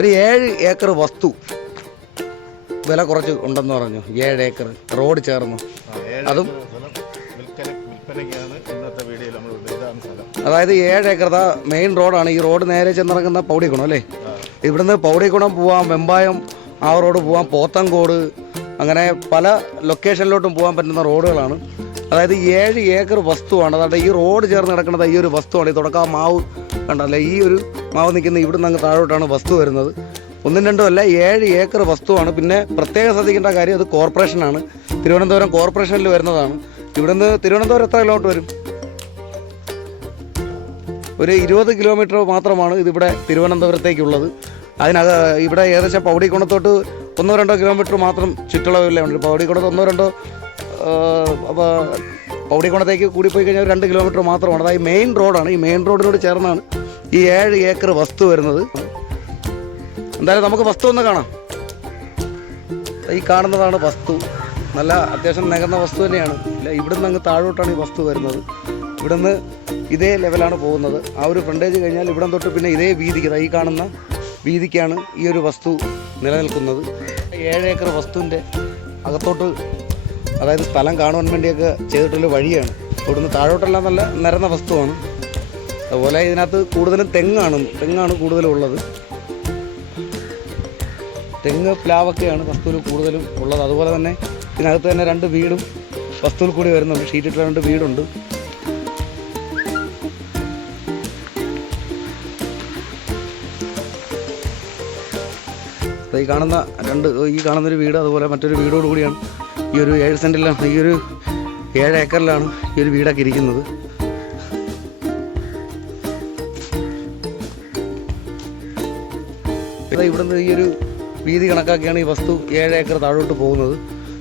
ഒരു ഏഴ് ഏക്കർ വസ്തു. വില കുറച്ച് ഉണ്ടെന്ന് പറഞ്ഞു. ഏഴ് ഏക്കർ റോഡ് ചേർന്നു. അതും അതായത് ഏഴ് ഏക്കർ ദാ മെയിൻ റോഡാണ് ഈ റോഡ് നേരെ ചെന്നിറങ്ങുന്ന പൗടിക്കുണം അല്ലേ? ഇവിടുന്ന് പൗടിക്കുണം പോവാം വെമ്പായം ആ റോഡ് പോവാം പോത്തങ്കോട് അങ്ങനെ പല ലൊക്കേഷനിലോട്ടും പോകാൻ പറ്റുന്ന റോഡുകളാണ്. അതായത് ഏഴ് ഏക്കർ വസ്തുവാണ്. അതായത് ഈ റോഡ് ചേർന്ന് കിടക്കുന്നത് ഈ ഒരു വസ്തുവാണ്. ഈ തുടക്കം മാവ് കണ്ടല്ലേ? ഈ ഒരു മാവ് നിൽക്കുന്ന ഇവിടുന്ന് അങ്ങ് താഴോട്ടാണ് വസ്തു വരുന്നത്. ഒന്നും രണ്ടും അല്ല ഏഴ് ഏക്കർ വസ്തുവാണ്. പിന്നെ പ്രത്യേകം ശ്രദ്ധിക്കേണ്ട കാര്യം അത് കോർപ്പറേഷനാണ്. തിരുവനന്തപുരം കോർപ്പറേഷനിൽ വരുന്നതാണ്. ഇവിടുന്ന് തിരുവനന്തപുരം എത്ര കിലോമീറ്റർ വരും? ഒരു ഇരുപത് കിലോമീറ്റർ മാത്രമാണ് ഇതിവിടെ തിരുവനന്തപുരത്തേക്കുള്ളത്. അതിനക ഇവിടെ ഏകദേശം പൗടിക്കുണത്തോട്ട് ഒന്നോ രണ്ടോ കിലോമീറ്റർ മാത്രം ചുറ്റളവില്ല ഉണ്ട് പൗടിക്കുണത്ത് ഒന്നോ രണ്ടോ അപ്പോൾ കൂടി പോയി കഴിഞ്ഞാൽ രണ്ട് കിലോമീറ്റർ മാത്രമാണ്. അതായത് മെയിൻ റോഡാണ് ഈ മെയിൻ റോഡിനോട് ചേർന്നാണ് ഈ ഏഴ് ഏക്കർ വസ്തു വരുന്നത്. എന്തായാലും നമുക്ക് വസ്തു ഒന്ന് കാണാം. ഈ കാണുന്നതാണ് വസ്തു. നല്ല അത്യാവശ്യം നികന്ന വസ്തു തന്നെയാണ്. ഇല്ല ഇവിടുന്ന് അങ്ങ് താഴോട്ടാണ് ഈ വസ്തു വരുന്നത്. ഇവിടുന്ന് ഇതേ ലെവലാണ് പോകുന്നത്. ആ ഒരു ഫ്രണ്ടേജ് കഴിഞ്ഞാൽ ഇവിടം തൊട്ട് പിന്നെ ഇതേ വീതിക്ക് ഈ കാണുന്ന വീതിക്കാണ് ഈ ഒരു വസ്തു നിലനിൽക്കുന്നത്. ഏഴ് ഏക്കർ വസ്തുവിന്റെ അകത്തോട്ട് അതായത് സ്ഥലം കാണുവാൻ വേണ്ടിയൊക്കെ ചെയ്തിട്ടുള്ള വഴിയാണ്. ഇവിടുന്ന് താഴോട്ടെല്ലാം നല്ല നിരന്ന വസ്തുവാണ്. അതുപോലെ ഇതിനകത്ത് കൂടുതലും തെങ്ങാണ് തെങ്ങാണ് കൂടുതലും ഉള്ളത് തെങ്ങ് പ്ലാവൊക്കെയാണ് വസ്തുവിൽ കൂടുതലും ഉള്ളത്. അതുപോലെ തന്നെ ഇതിനകത്ത് തന്നെ രണ്ട് വീടും വസ്തുവിൽ കൂടി വരുന്നുണ്ട് ഷീറ്റിട്ട് രണ്ട് വീടുണ്ട്. ഈ കാണുന്ന രണ്ട് ഈ കാണുന്നൊരു വീട് അതുപോലെ മറ്റൊരു വീടോട് കൂടിയാണ് ഈ ഒരു ഏഴ് സെന്റിലാണ് ഈ ഒരു ഏഴ് ഏക്കറിലാണ് ഈ ഒരു വീടൊക്കെ ഇരിക്കുന്നത്. ഇവിടുന്ന് ഈ ഒരു വീതി കണക്കാക്കിയാണ് ഈ വസ്തു ഏഴ് ഏക്കർ താഴോട്ട് പോകുന്നത്.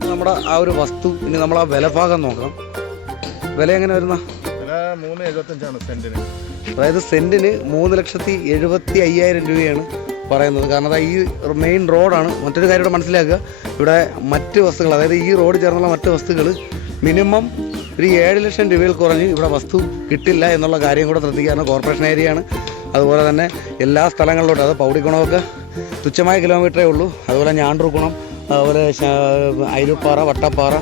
നമ്മുടെ ആ ഒരു വസ്തു ഇനി നമ്മൾ ആ വിലഭാഗം നോക്കാം വില എങ്ങനെ വരുന്ന? അതായത് സെന്റിന് മൂന്ന് ലക്ഷത്തി എഴുപത്തി അയ്യായിരം രൂപയാണ്. പറയുന്നത്. കാരണം അതാ ഈ മെയിൻ റോഡാണ് മറ്റൊരു കാര്യം ഇവിടെ മനസ്സിലാക്കുക. ഇവിടെ മറ്റ് വസ്തുക്കൾ അതായത് ഈ റോഡ് ചേർന്നുള്ള മറ്റ് വസ്തുക്കൾ മിനിമം ഒരു ഏഴ് ലക്ഷം രൂപയിൽ കുറഞ്ഞ് ഇവിടെ വസ്തു കിട്ടില്ല എന്നുള്ള കാര്യം കൂടെ ശ്രദ്ധിക്കുക. കോർപ്പറേഷൻ ഏരിയയാണ് അതുപോലെ തന്നെ എല്ലാ സ്ഥലങ്ങളിലോട്ടും അത് പൗടിക്കുണമൊക്കെ തുച്ഛമായ കിലോമീറ്ററേ ഉള്ളൂ. അതുപോലെ ഞാണ്ടൂർക്കുണം അതുപോലെ അയിലുപ്പാറ വട്ടപ്പാറ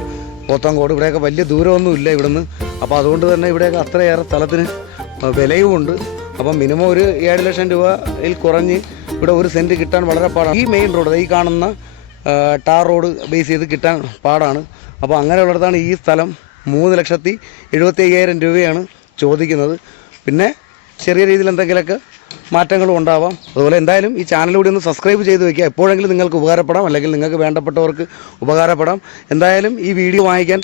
പോത്തങ്കോട് ഇവിടെയൊക്കെ വലിയ ദൂരമൊന്നുമില്ല ഇവിടുന്ന്. അപ്പോൾ അതുകൊണ്ട് തന്നെ ഇവിടെയൊക്കെ അത്രയേറെ സ്ഥലത്തിന് വിലയുമുണ്ട്. അപ്പം മിനിമം ഒരു ഏഴ് ലക്ഷം രൂപയിൽ കുറഞ്ഞ് ഇവിടെ ഒരു സെന്റ് കിട്ടാൻ വളരെ പാടാണ് ഈ മെയിൻ റോഡ് ഈ കാണുന്ന ടാർ റോഡ് ബേസ് ചെയ്ത് കിട്ടാൻ പാടാണ്. അപ്പോൾ അങ്ങനെയുള്ളിടത്താണ് ഈ സ്ഥലം മൂന്ന് ലക്ഷത്തി എഴുപത്തി അയ്യായിരം രൂപയാണ് ചോദിക്കുന്നത്. പിന്നെ ചെറിയ രീതിയിൽ എന്തെങ്കിലുമൊക്കെ മാറ്റങ്ങളും ഉണ്ടാവാം. അതുപോലെ എന്തായാലും ഈ ചാനൽ കൂടി ഒന്ന് സബ്സ്ക്രൈബ് ചെയ്ത് വെക്കുക. എപ്പോഴെങ്കിലും നിങ്ങൾക്ക് ഉപകാരപ്പെടാം. അല്ലെങ്കിൽ നിങ്ങൾക്ക് വേണ്ടപ്പെട്ടവർക്ക് ഉപകാരപ്പെടാം. എന്തായാലും ഈ വീഡിയോ വാങ്ങിക്കാൻ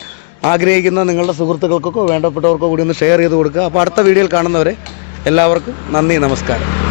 ആഗ്രഹിക്കുന്ന നിങ്ങളുടെ സുഹൃത്തുക്കൾക്കൊക്കെ വേണ്ടപ്പെട്ടവർക്കോ കൂടി ഒന്ന് ഷെയർ ചെയ്ത് കൊടുക്കുക. അപ്പോൾ അടുത്ത വീഡിയോയിൽ കാണുന്നവരെ എല്ലാവർക്കും നന്ദി നമസ്കാരം.